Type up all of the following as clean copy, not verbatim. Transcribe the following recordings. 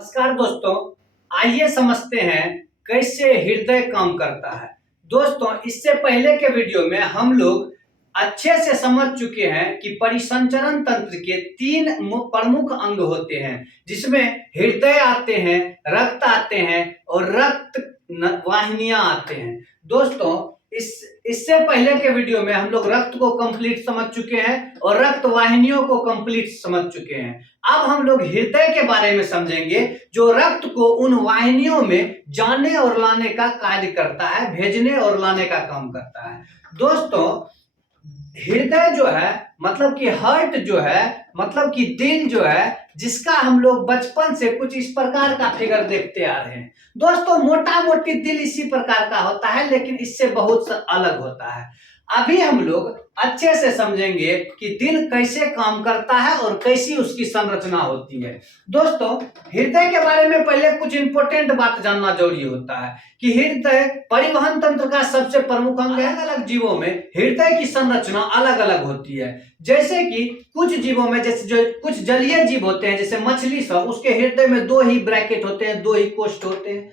नमस्कार दोस्तों, आइए समझते हैं कैसे हृदय काम करता है। दोस्तों, इससे पहले के वीडियो में हम लोग अच्छे से समझ चुके हैं कि परिसंचरण तंत्र के तीन प्रमुख अंग होते हैं, जिसमें हृदय आते हैं, रक्त आते हैं और रक्त वाहिनियां आते हैं। दोस्तों, इससे पहले के वीडियो में हम लोग रक्त को कंप्लीट समझ चुके हैं और रक्त वाहिनियों को कंप्लीट समझ चुके हैं। अब हम लोग हृदय के बारे में समझेंगे, जो रक्त को उन वाहिनियों में जाने और लाने का कार्य करता है, भेजने और लाने का काम करता है। दोस्तों, हृदय जो है मतलब कि हार्ट जो है मतलब कि दिल जो है, जिसका हम लोग बचपन से कुछ इस प्रकार का फिगर देखते आ रहे हैं। दोस्तों, मोटा मोटी दिल इसी प्रकार का होता है, लेकिन इससे बहुत अलग होता है। अभी हम लोग अच्छे से समझेंगे कि दिल कैसे काम करता है और कैसी उसकी संरचना होती है। दोस्तों, हृदय के बारे में पहले कुछ इंपॉर्टेंट बात जानना जरूरी होता है कि हृदय परिवहन तंत्र का सबसे प्रमुख अंग है। अलग अलग जीवों में हृदय की संरचना अलग अलग होती है। जैसे कि कुछ जीवों में, जैसे जो कुछ जलीय जीव होते हैं, जैसे मछली सब, उसके हृदय में दो ही ब्रैकेट होते हैं, दो ही कोष्ठ होते हैं।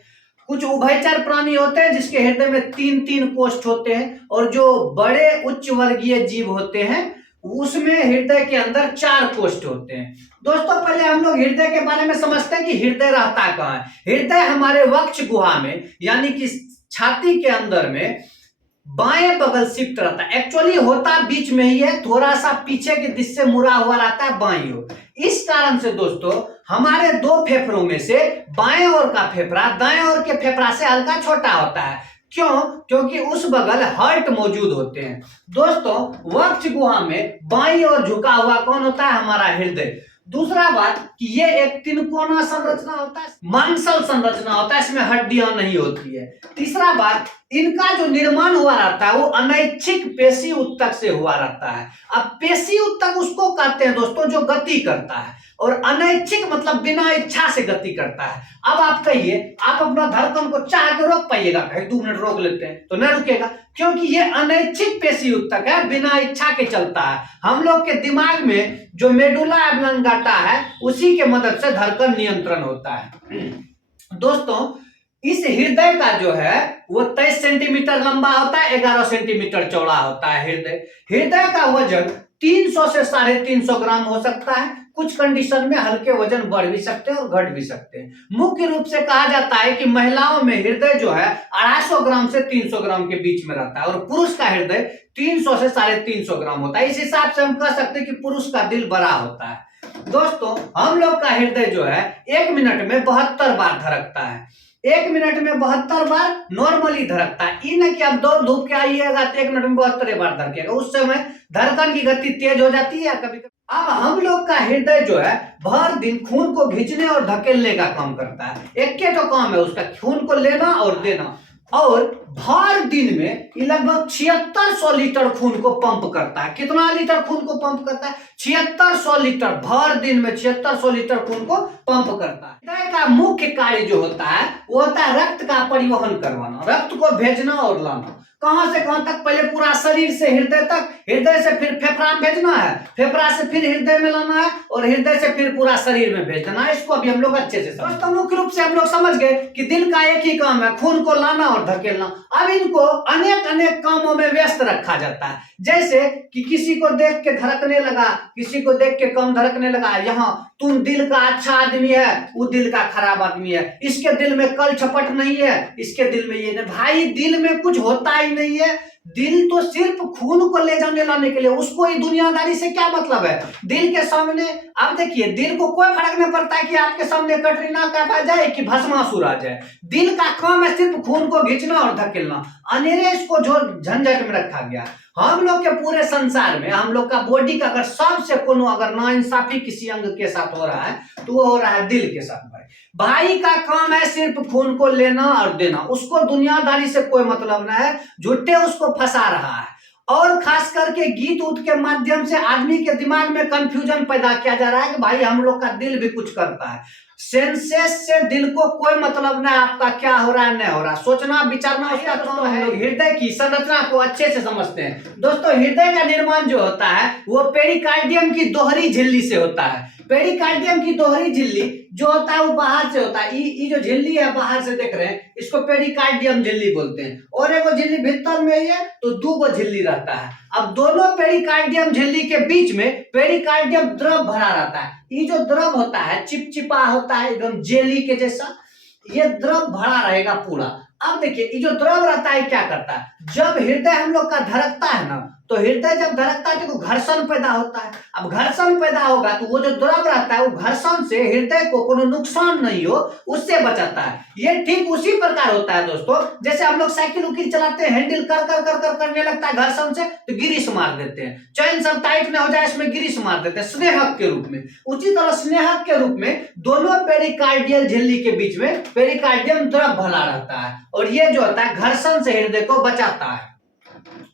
कुछ उभयचर प्राणी होते हैं जिसके हृदय में तीन तीन कोष्ठ होते हैं, और जो बड़े उच्च वर्गीय जीव होते हैं उसमें हृदय के अंदर चार कोष्ठ होते हैं। दोस्तों, पहले हम लोग हृदय के बारे में समझते हैं कि हृदय रहता कहाँ है। हृदय हमारे वक्ष गुहा में, यानी कि छाती के अंदर में बाएं बगल शिफ्ट रहता है। एक्चुअली होता बीच में ही है, थोड़ा सा पीछे के दिशा से मुड़ा हुआ रहता है बाईं ओर। इस कारण से दोस्तों, हमारे दो फेफड़ों में से बाएं ओर का फेफड़ा दाएं ओर के फेफड़ा से हल्का छोटा होता है। क्यों? क्योंकि उस बगल हार्ट मौजूद होते हैं। दोस्तों, वक्ष गुहा में बाईं ओर झुका हुआ कौन होता है? हमारा हृदय। दूसरा बात कि ये एक तिनकोना संरचना होता है, मांसल संरचना होता है, इसमें हड्डियां नहीं होती है। तीसरा बात, इनका जो निर्माण हुआ रहता है वो अनैच्छिक पेशी उत्तक से हुआ रहता है। अब पेशी उत्तक उसको कहते हैं दोस्तों जो गति करता है, और अनैच्छिक मतलब बिना इच्छा से गति करता है। अब आप कहिए, आप अपना धड़कन को चाह के रोक पाइएगा? कहीं 2 मिनट रोक लेते हैं तो नहीं रुकेगा, क्योंकि ये अनैच्छिक पेशी उत्तक है, बिना इच्छा के चलता है। हम लोग के दिमाग में जो मेडुला ऑब्लांगाटा है, उसी के मदद से धड़कन नियंत्रण होता है। दोस्तों, इस हृदय का जो है वो 23 सेंटीमीटर लंबा होता है, 11 सेंटीमीटर चौड़ा होता है। हृदय का वजन 300 से 350 ग्राम हो सकता है। कुछ कंडीशन में हल्के वजन बढ़ भी सकते हैं और घट भी सकते हैं। मुख्य रूप से कहा जाता है कि महिलाओं में हृदय जो है 250 ग्राम से 300 ग्राम के बीच में रहता है, और पुरुष का हृदय 300 से 350 ग्राम होता है। इस हिसाब से हम कह सकते हैं कि पुरुष का दिल बड़ा होता है। दोस्तों, हम लोग का हृदय जो है 1 मिनट में 72 बार धड़कता है। 1 मिनट में 72 बार नॉर्मली धड़कता है। ये नहीं कि अब दौड़ धूप के आइएगा तो 1 मिनट में 72 बार धड़केगा, उस समय धड़कन की गति तेज हो जाती है कभी कभी। अब हम लोग का हृदय जो है भर दिन खून को खींचने और धकेलने का काम करता है। एक के तो काम है उसका, खून को लेना और देना, और भर दिन में लगभग 7600 लीटर खून को पंप करता है। कितना लीटर खून को पंप करता है? 7600 लीटर। भर दिन में 7600 लीटर खून को पंप करता है। हृदय का मुख्य कार्य जो होता है वो होता है रक्त का परिवहन करवाना, रक्त को भेजना और लाना। कहां से कहां तक? पहले पूरा शरीर से हृदय तक, हृदय से फिर फेफड़ा में भेजना है, फेफड़ा से फिर हृदय में लाना है, और हृदय से फिर पूरा शरीर में भेजना है। इसको अभी हम लोग अच्छे से समझ। तो मुख्य रूप से हम लोग समझ गए कि दिल का एक ही काम है, खून को लाना और धकेलना। अब इनको अनेक अनेक कामों में व्यस्त रखा जाता है। जैसे कि किसी को देख के धड़कने लगा, किसी को देख के कम धड़कने लगा, यहाँ तुम दिल का अच्छा आदमी है, वो दिल का खराब आदमी है, इसके दिल में कल छपट नहीं है, इसके दिल में ये नहीं। भाई, दिल में कुछ होता ही नहीं है। दिल तो सिर्फ खून को ले जाने लाने के लिए, उसको ही दुनियादारी से क्या मतलब है? दिल के सामने आप देखिए, दिल को कोई फर्क नहीं पड़ता है कि आपके सामने कटरीना कैफ आ जाए कि भस्मासुर आ जाए। दिल का काम है सिर्फ खून को खींचना और धकेलना। अनेरे इसको जो झंझट में रखा गया। हम लोग के पूरे संसार में हम लोग का बॉडी का अगर सबसे कोनो अगर नाइंसाफी किसी अंग के साथ हो रहा है तो वो हो रहा है दिल के साथ। भाई का काम है सिर्फ खून को लेना और देना, उसको दुनियादारी से कोई मतलब ना है। झूठे उसको फंसा रहा है, और खास करके गीत उत के माध्यम से आदमी के दिमाग में कंफ्यूजन पैदा किया जा रहा है कि भाई हम लोग का दिल भी कुछ करता है। सेंसेस से दिल को कोई मतलब नहीं आपका क्या हो रहा है नहीं हो रहा, सोचना विचारना उसका काम है। हृदय की संरचना को अच्छे से समझते हैं दोस्तों। हृदय का निर्माण जो होता है वो पेरिकार्डियम की दोहरी झिल्ली से होता है। पेरिकार्डियम की दोहरी झिल्ली जो होता है वो बाहर से होता है। ये जो झिल्ली है बाहर से देख रहे हैं इसको पेरिकार्डियम झिल्ली बोलते हैं, और एक झिल्ली भीतर में ही है तो दो झिल्ली रहता है। अब दोनों पेरिकार्डियम झिल्ली के बीच में पेरिकार्डियम द्रव भरा रहता है। ये जो द्रव होता है चिपचिपा होता है एकदम जेली के जैसा, ये द्रव भरा रहेगा पूरा। अब देखिए ये जो द्रव रहता है क्या करता है, जब हृदय हम लोग का धड़कता है ना तो हृदय जब धड़कता है तो घर्षण पैदा होता है। अब घर्षण पैदा होगा तो वो जो द्रव रहता है वो घर्षण से हृदय को कोनो नुकसान नहीं हो उससे बचाता है। ये ठीक उसी प्रकार होता है दोस्तों, जैसे हम लोग साइकिल उकिल चलाते हैं, हैंडल कर कर कर कर करने लगता है घर्षण से तो गिरिश मार देते हैं। चैन सब टाइट न हो जाए इसमें गिरिश मार देते हैं स्नेहक के रूप में। उसी तरह स्नेहक के रूप में दोनों पेरिकार्डियल झिल्ली के बीच में पेरिकार्डियम द्रव भरा रहता है, और ये जो होता है घर्षण से हृदय को बचाता है।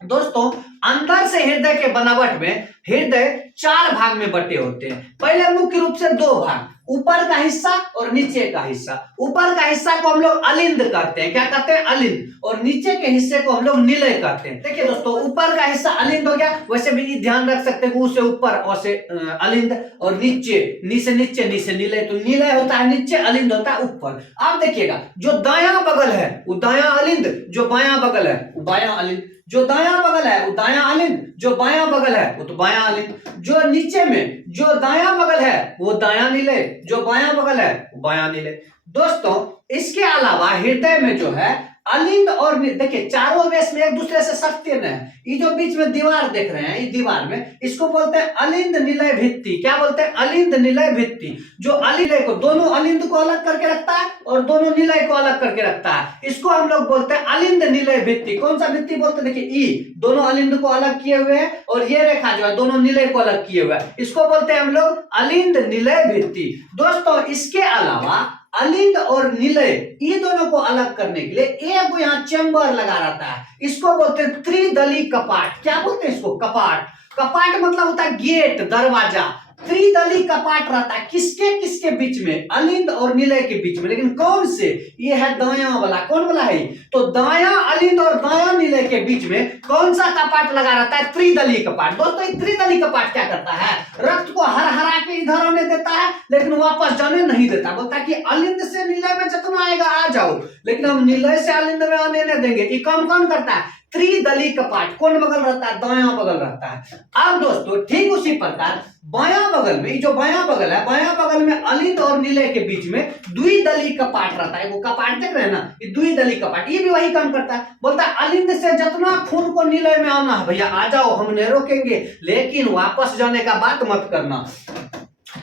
दोस्तों अंदर से हृदय के बनावट में हृदय 4 भाग में बटे होते हैं। पहले मुख्य रूप से 2 भाग, ऊपर का हिस्सा और नीचे का हिस्सा। ऊपर का हिस्सा को हम लोग अलिंद कहते हैं, क्या कहते हैं अलिंद, और नीचे के हिस्से को हम लोग निलय कहते हैं। देखिए दोस्तों ऊपर का हिस्सा अलिंद हो गया, वैसे भी ध्यान रख सकते हैं उससे ऊपर और से अलिंद, और नीचे नीचे नीचे निलय, तो निलय होता है नीचे, अलिंद होता है ऊपर। आप देखिएगा जो दायां बगल है वो दायां अलिंद, जो बायां बगल है वो बायां अलिंद, जो दायां बगल है वो दायां अलिंद, जो बायां बगल है वो तो बायां अलिंद, जो नीचे में जो दायां बगल है वो दायां निलय, जो बायां बगल है वो बायां निलय। दोस्तों इसके अलावा हृदय में जो है अलिंद और देखिए चारों में इसमें एक दूसरे से सत्य न है। ये जो बीच में दीवार देख रहे हैं, इस दीवार में इसको बोलते हैं अलिंद निलय भित्ति। क्या बोलते हैं? अलिंद निलय भित्ति। जो अलिंद को दोनों अलिंद को अलग करके रखता है और दोनों निलय को अलग करके रखता है, इसको हम लोग बोलते हैं अलिंद निलय भित्ति। कौन सा भित्ति बोलते हैं? देखिए ई दोनों अलिंद को अलग किए हुए हैं और ये रेखा जो है दोनों निलय को अलग किए हुए हैं, इसको बोलते हैं हम लोग अलिंद निलय भित्ति। दोस्तों इसके अलावा अलिंद और निलय ये दोनों को अलग करने के लिए एक यहाँ चेंबर लगा रहता है, इसको बोलते हैं त्रिदली कपाट। क्या बोलते हैं इसको? कपाट। कपाट मतलब होता है गेट, दरवाजा। त्रिदली कपाट रहता है किसके किसके बीच में? अलिंद और निलय के बीच में। लेकिन कौन से? ये है दायां वाला। कौन वाला है? तो दायां अलिंद और दायां निलय के बीच में कौन सा कपाट लगा रहता है? त्रिदली कपाट। दोस्तों ये त्रिदली कपाट क्या करता है? रक्त को हर हरा के इधर आने देता है लेकिन वापस जाने नहीं देता। बोलता है कि अलिंद से निलय में जितना आएगा आ जाओ, लेकिन हम निलय से अलिंद में आने नहीं देंगे। ये काम कौन करता है? त्रिदली कपाट। कौन बगल रहता है? दायां बगल रहता है। अब दोस्तों ठीक उसी प्रकार बायां बगल में, जो बायां बगल है, बायां बगल में अलिंद और निलय के बीच में द्विदली कपाट रहता है। वो कपाट देख रहे हैं ना, ये द्विदली कपाट, ये भी वही काम करता है। बोलता है अलिंद से जितना खून को निलय में आना है भैया आ जाओ, हम नहीं रोकेंगे, लेकिन वापस जाने का बात मत करना।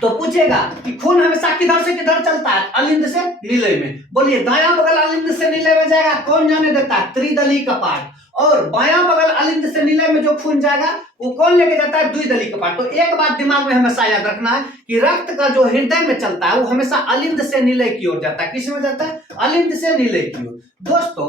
तो पूछेगा कि खून हमेशा किधर से किधर चलता है? अलिंद से निलय में। बोलिए दायां बगल अलिंद से निलय में जाएगा, कौन जाने देता है? त्रिदली कपाट। और बायां बगल अलिंद से निलय में जो खून जाएगा वो कौन लेके जाता है? द्विदली कपाट। तो एक बात दिमाग में हमेशा याद रखना है कि रक्त का जो हृदय में चलता है वो हमेशा अलिंद से निलय की ओर जाता है। किस में जाता है? अलिंद से निलय की ओर। दोस्तों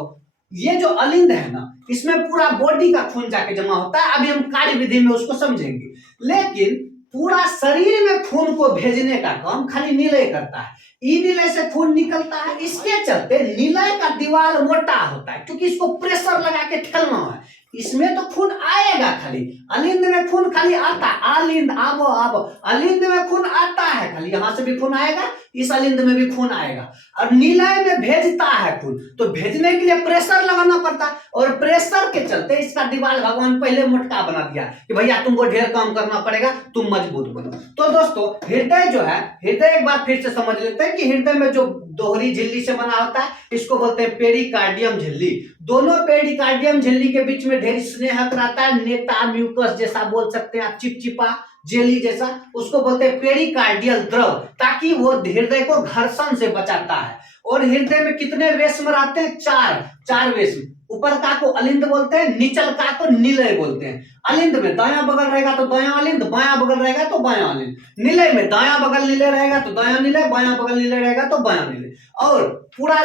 ये जो अलिंद है ना, इसमें पूरा बॉडी का खून जाके जमा होता है। अभी हम कार्य विधि में उसको समझेंगे, लेकिन पूरा शरीर में खून को भेजने का काम खाली निलय करता है। ई निलय से खून निकलता है, इसके चलते निलय का दीवार मोटा होता है क्योंकि इसको प्रेशर लगा के ठेलना है। इसमें तो खून आएगा, खाली अलिंद में खून खाली आता है। अलिंद आवो आवो, अलिंद में खून आता है, खाली यहां से भी खून आएगा, इस अलिंद में भी खून आएगा। और निलय में भेजता है खून, तो भेजने के लिए प्रेशर लगाना पड़ता है, और प्रेशर के चलते इसका दीवार भगवान पहले मोटा बना दिया कि भैया तुमको ढेर काम करना पड़ेगा, तुम मजबूत बनो। तो दोस्तों हृदय जो है, हृदय एक बार फिर से समझ लेते हैं कि हृदय में जो दोहरी झिल्ली से बना होता है इसको बोलते हैं पेरिकार्डियम झिल्ली। दोनों पेरिकार्डियम झिल्ली के बीच में ढेर स्नेहक रहता है, नेता म्यूकस जैसा बोल सकते हैं आप, चिपचिपा जेली जैसा, उसको बोलते हैं पेरिकार्डियल द्रव, ताकि वो हृदय को घर्षण से बचाता है। और हृदय में कितने वेश्म रहते हैं? चार वेश्म। ऊपर का को अलिंद बोलते हैं, निचल का को निलय बोलते हैं। अलिंद में दायां बगल रहेगा तो दायां अलिंद, बायां बगल रहेगा तो बायां अलिंद। निलय में दायां बगल निलय रहेगा तो दायां निलय, बायां बगल निलय रहेगा तो बायां निलय। और पूरा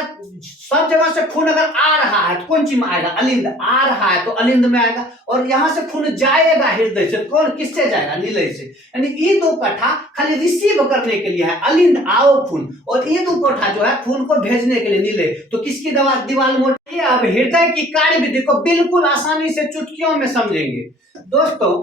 सब जगह से खून अगर आ रहा है तो कौन चीज में आएगा? अलिंद। आ रहा है तो अलिंद में आएगा। और यहां से खून जाएगा हृदय से, कौन किससे जाएगा? निलय से। यानी ये 2 कट्ठा खाली रिसीव करने के लिए है, अलिंद आओ खून, और ये 2 कट्ठा जो है खून को भेजने के लिए निलय। तो किसकी दीवार मोटी है? अब हृदय की कार्य विधि को बिल्कुल आसानी से चुटकियों में समझेंगे। दोस्तों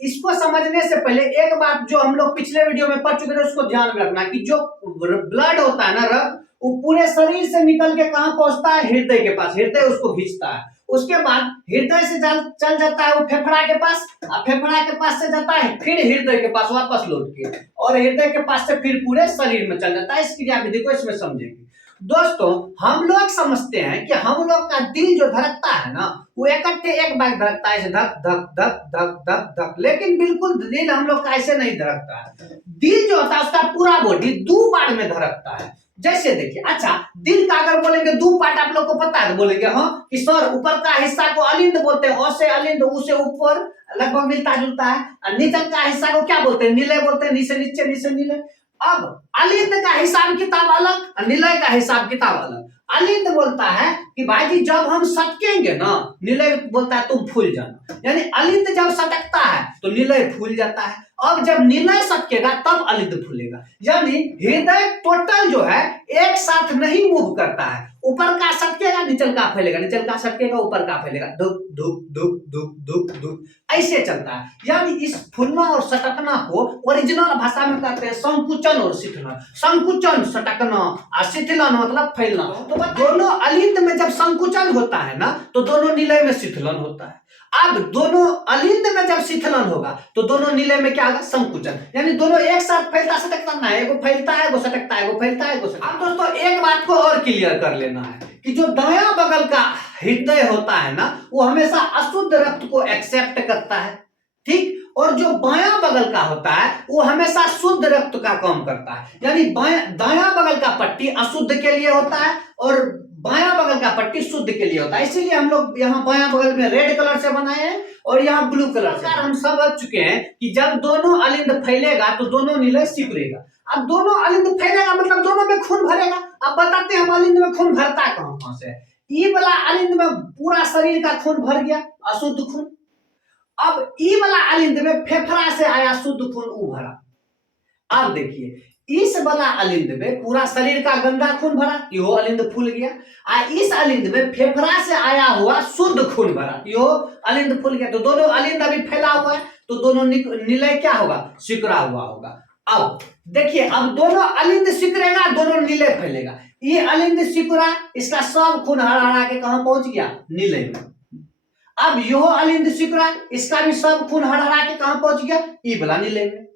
इसको समझने से पहले एक बात जो हम लोग पिछले वीडियो में पढ़ चुके थे उसको ध्यान में रखना, कि जो ब्लड होता है ना, रक्त, वो पूरे शरीर से निकल के कहां पहुंचता है? हृदय के पास। हृदय उसको खींचता है। उसके बाद हृदय से चल जाता है वो फेफड़ा के पास, और फेफड़ा के पास से जाता है फिर हृदय के पास वापस लौट के, और हृदय के पास से फिर पूरे शरीर में चल जाता है। इस क्रिया विधि को इसमें समझेंगे। दोस्तों हम लोग समझते हैं कि हम लोग का दिल जो धड़कता है ना, वो इकट्ठे एक बार धड़कता है, धक धक धक धक धक धक, लेकिन बिल्कुल दिल हम लोग का ऐसे नहीं धड़कता है। दिल जो होता है उसका पूरा बॉडी 2 बार में धड़कता है। जैसे देखिए, अच्छा दिल का अगर बोलेंगे 2 पार्ट आप लोग को पता है, बोलेंगे हाँ कि सर ऊपर का हिस्सा को अलिंद बोलते हैं, अ से अलिंद, उ से ऊपर, लगभग मिलता जुलता है। और नीचे का हिस्सा को क्या बोलते हैं? निलय बोलते हैं, नीचे नीचे नीचे निलय। अब अलिंद का हिसाब किताब अलग और निलय का हिसाब किताब अलग। अलिंद बोलता है कि भाई जी जब हम सटकेंगे ना, निलय बोलता है तुम फूल जाना। यानी अलिंद जब सटकता है तो निलय फूल जाता है, अब जब निलय सटकेगा तब अलिंद फूलेगा। यानी हृदय टोटल जो है एक साथ नहीं मूव करता है, ऊपर का सटकेगा निचल का फैलेगा, निचल का सटकेगा ऊपर का फैलेगा, धुक धुक धुक धुक धुक धुक, ऐसे चलता है। यानी इस फूलना और सटकना को ओरिजिनल भाषा में कहते हैं संकुचन और शिथिलन। संकुचन सटकना और शिथिलन मतलब फैलना। तो दोनों अलिंद में जब संकुचन होता है ना, तो दोनों निलय में शिथिलन होता है। अब दोनों अलिंद में जब शिथिलन होगा तो दोनों निलय में क्या होगा? संकुचन। यानी दोनों एक साथ फैलता सटकता ना है, एगो फैलता है एगो सटकता है, एगो फैलता है एगो सटकता है। अब दोस्तों एक बात को और क्लियर कर लेना है कि जो दायां बगल का हृदय होता है ना, वो हमेशा अशुद्ध रक्त को एक्सेप्ट करता है, ठीक। और जो बायां बगल का होता है वो हमेशा शुद्ध रक्त का काम करता है। यानी दायां बगल का पट्टी अशुद्ध के लिए होता है और बायां बगल का पट्टी शुद्ध के लिए होता है। इसीलिए हम लोग यहाँ बायां बगल में रेड कलर से बनाए हैं और यहाँ ब्लू कलर से। हम समझ चुके हैं कि जब दोनों अलिंद फैलेगा तो दोनों निलय सिकुड़ेगा। अब दोनों अलिंद फैलेगा मतलब दोनों में खून भरेगा। अब बताते हैं हम अलिंद में खून भरता है कहां से? ई वाला अलिंद में पूरा शरीर का खून भर गया, अशुद्ध खून। अब ई वाला अलिंद में फेफड़ा से आया शुद्ध खून उभरा। अब देखिए इस वाला अलिंद में पूरा शरीर का गंदा खून भरा, यो अलिंद फूल गया। इस अलिंद में फेफड़ा से आया हुआ शुद्ध खून भरा, यो अलिंद फूल गया। तो दोनों अलिंद अभी फैला हुआ है तो दोनों निलय क्या होगा? सिकुड़ा हुआ होगा। अब देखिए, अब दोनों अलिंद सिकुड़ेगा, दोनों निलय फैलेगा। ये अलिंद सिकुड़ा, इसका सब खून हरा के कहां पहुंच गया? निलय में। अब यो अलिंद सिकुड़ा, इसका भी सब खून हरा के कहां पहुंच गया? ई वाला निलय में।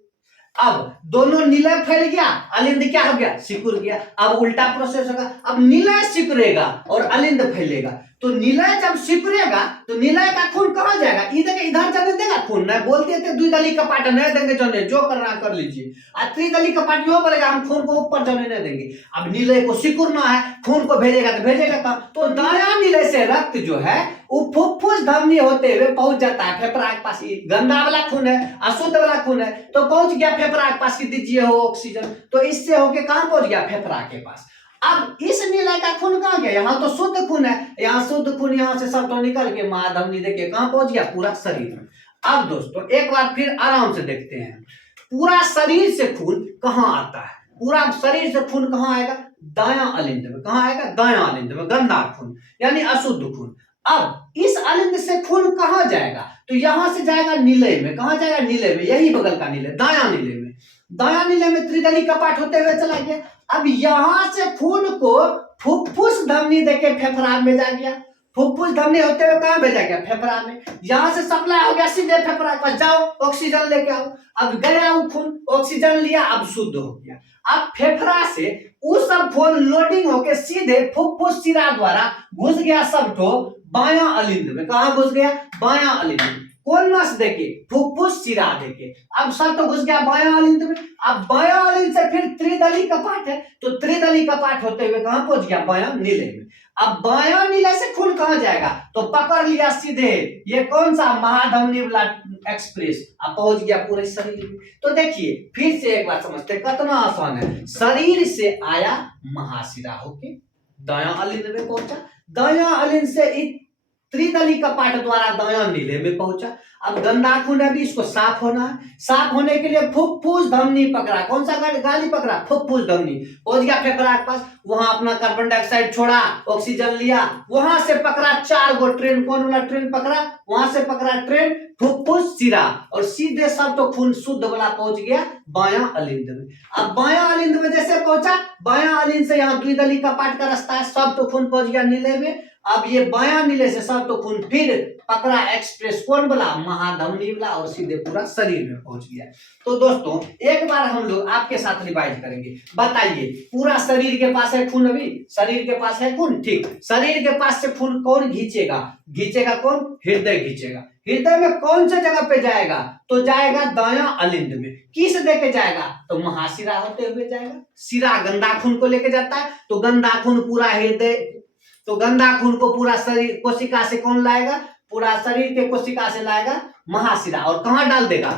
अब दोनों निलय फैल गया, अलिंद क्या हो गया? सिकुड़ गया। अब उल्टा प्रोसेस होगा, अब निलय सिकुड़ेगा और अलिंद फैलेगा। तो निलय जब सिकुड़ेगा तो निलय का खून कहां जाएगा? इधर जाने देगा खून? नहीं, बोलते थे द्विदली कपाट नहीं देंगे जाने, जो करना कर लीजिए। और त्रिदली कपाट यो बोलेगा हम खून को ऊपर जाने नहीं देंगे। अब निलय को सिकुड़ना है, खून को भेजेगा तो भेजेगा कहां? तो दायां निलय से रक्त जो है वो फुफ्फुस धमनी होते हुए पहुंच जाता है फेफड़ा के पास। गंदा वाला खून है, अशुद्ध वाला खून है, तो पहुंच गया फेफड़ा के पास कि दीजिए हो ऑक्सीजन। तो इससे होके कहां पहुंच गया? फेफड़ा के पास। अब इस निलय का खून कहां गया? यहाँ तो शुद्ध खून है, यहाँ शुद्ध खून यहाँ से सब तो निकल के महाधमनी देके कहां पहुंच गया? पूरा शरीर में। अब दोस्तों एक बार फिर आराम से देखते हैं, पूरा शरीर से खून कहां आता है? पूरा शरीर से खून कहां आएगा? दायां अलिंद में। कहां आएगा? दायां अलिंद में, गंदा खून यानी अशुद्ध खून। अब इस अलिंद से खून कहां जाएगा? तो यहां से जाएगा निलय में। कहां जाएगा? निलय में, यही बगल का निलय, दायां निलय में। दायां निलय में त्रिदली कपाट होते हुए चला गया। अब यहां से खून को फुफ्फुस धमनी देके फेफड़ा में जा गया। फुफ्फुस धमनी होते हुए कहां भेजा गया? फेफड़ा में। यहां से सप्लाई हो गया सीधे फेफड़ा पर, जाओ ऑक्सीजन लेके आओ। अब गया वो खून, ऑक्सीजन लिया, अब शुद्ध हो गया। अब फेफड़ा से वो सब खून लोडिंग होके सीधे फुफ्फुस शिरा द्वारा घुस गया सब तो बायां अलिंद में। कहां घुस गया? बायां अलिंद में। कौन नस देके? फुफ्फुस सिरा देके। अब सब तो घुस गया बायां अलिंद में। अब बायां अलिंद से फिर त्रिदली कपाट है, तो त्रिदली कपाट होते हुए कहां पहुंच गया? बायां नीले में। अब बायां नीले से खून कहां जाएगा? तो पकड़ लिया सीधे, ये कौन सा? महाधमनी वाला एक्सप्रेस, अब पहुंच गया पूरे शरीर में। तो देखिए फिर से एक बार समझते, कितना आसान है। शरीर से आया महाशिरा होके दायां अलिंद में पहुंचा, दायां अलिंद से त्रिदली कपाट द्वारा दायां नीले में पहुंचा। अब गंदा खून है, भी इसको साफ होना है। साफ होने के लिए फुफ्फुस धमनी पकड़ा। कौन सा गाली पकड़ा? फुफ्फुस धमनी। पहुंच गया फेफड़ा के पास, वहां अपना कार्बन डाइऑक्साइड छोड़ा, ऑक्सीजन लिया, वहां से पकड़ा 4 गो ट्रेन। कौन वाला ट्रेन पकड़ा? वहां से पकड़ा ट्रेन फुफ्फुस सिरा, और सीधे सब तो खून शुद्ध वाला पहुंच गया बायां अलिंद में। अब बायां अलिंद में जैसे पहुंचा, बायां अलिंद से यहाँ द्विदली कपाट का रास्ता है, सब तो खून पहुंच गया नीले में। अब ये बायां नीले से सब तो खून फिर पकड़ा एक्सप्रेस, कौन वाला? महाधमनी वाला, और सीधे पूरा शरीर में पहुंच गया। तो दोस्तों एक बार हम लोग आपके साथ रिवाइज करेंगे। बताइए, पूरा शरीर के पास है खून, अभी शरीर के पास है खून, ठीक। शरीर के पास से खून कौन घींचेगा? घींचेगा कौन? हृदय घींचेगा। हृदय में कौन से जगह पे जाएगा? तो जाएगा दायां अलिंद में। किस देके जाएगा? तो महाशिरा होते हुए जाएगा। शिरा गंदा खून को लेके जाता है, तो गंदा खून पूरा हृदय, तो गंदा खून को पूरा शरीर कोशिका से कौन लाएगा? पूरा शरीर के कोशिका से लाएगा महाशिरा, और कहां डाल देगा?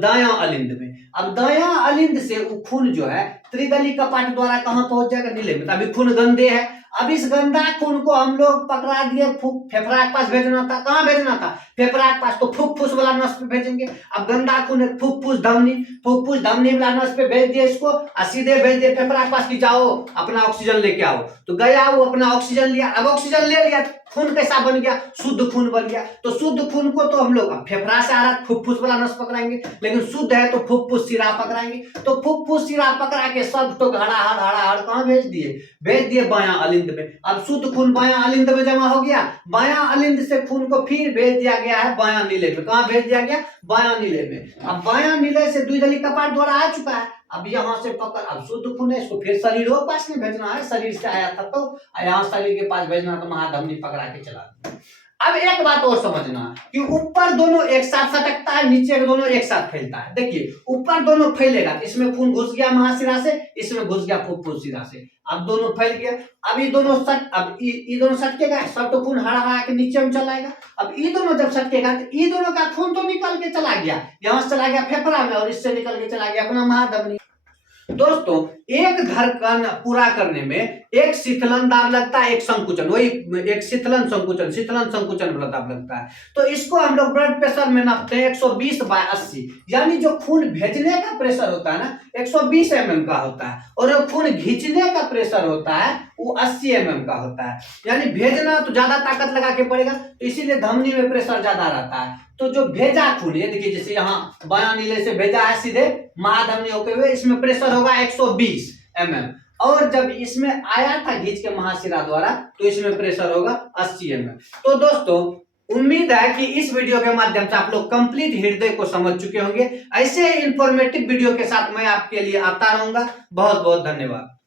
दायां अलिंद में। अब दायां अलिंद से वो खून जो है त्रिदली कपाट द्वारा कहां पहुंच जाएगा? नीले में। अभी खून गंदे है, अब इस गंदा खून को हम लोग पकड़ा दिए, फेफड़ा के पास भेजना था। कहां भेजना था? फेफड़ा के पास, तो फुफ्फुस वाला नस पे भेजेंगे। अब गंदा खून है, फुफ्फुस धमनी, फुफ्फुस धमनी वाला नस पे भेज दिए इसको, और सीधे भेज दिए फेफड़ा के पास कि जाओ अपना ऑक्सीजन लेके आओ। तो गया, वो अपना ऑक्सीजन लिया। अब ऑक्सीजन ले लिया, खून कैसा बन गया? शुद्ध खून बन गया। तो शुद्ध खून को तो हम लोग फेफड़ा से आ रहा, फुफ्फुस वाला नस पकड़ाएंगे, लेकिन शुद्ध है तो फुफ्फुस सिरा पकड़ाएंगे। तो फुफ्फुस सिरा पकड़ा के सब तो हड़ाहड़ कहां भेज दिए? भेज दिए बायां अलिंद में। अब शुद्ध खून बायां अलिंद में जमा हो गया। बायां अलिंद से खून को फिर भेज दिया गया है बायां नीले में। कहां भेज दिया गया? बायां नीले में। अब बायां नीले से द्विदली कपाट द्वारा आ चुका है। अब यहां से पकड़, अब शुद्ध खून है, इसको फिर शरीर के पास में भेजना है। शरीर से आया था तो यहाँ शरीर के पास भेजना, तो महाधमनी पकड़ा के चला। अब एक बात और समझना कि ऊपर दोनों एक साथ सटकता है, नीचे दोनों एक साथ फैलता है। देखिए ऊपर दोनों फैलेगा, इसमें खून घुस गया महाशिरा से, इसमें घुस गया फुफ्फुस शिरा से। अब दोनों फैल गया। अब ये दोनों ये दोनों सटकेगा, सब तो खून हड़ा के नीचे में चला जाएगा। अब ये दोनों जब सटकेगा तो ये दोनों का खून तो निकल के चला गया, यहाँ से चला गया फेफड़ा में, और इससे निकल के चला गया अपना महाधमनी। दोस्तों एक धड़कन पूरा करने में एक शीतलन दाब लगता है, एक संकुचन, वही एक शीतलन संकुचन वाला दाब लगता है। तो इसको हम लोग ब्लड प्रेशर में नापते हैं 120/80, यानी जो खून भेजने का प्रेशर होता है ना 120 mm का होता है, और जो खून खींचने का प्रेशर होता है वो 80 mm का होता है। यानी भेजना तो ज्यादा ताकत लगा के पड़ेगा, तो इसीलिए धमनी में प्रेशर ज्यादा रहता है। तो जो भेजा खून, ये देखिए जैसे यहाँ बायां नीले से भेजा है सीधे महाधमनी होते हुए, इसमें प्रेशर होगा 120 mm, और जब इसमें आया था खींच के महाशिरा द्वारा तो इसमें प्रेशर होगा 80 mm। तो दोस्तों उम्मीद है कि इस वीडियो के माध्यम से आप लोग कंप्लीट हृदय को समझ चुके होंगे। ऐसे इंफॉर्मेटिव वीडियो के साथ मैं आपके लिए आता रहूंगा। बहुत बहुत धन्यवाद।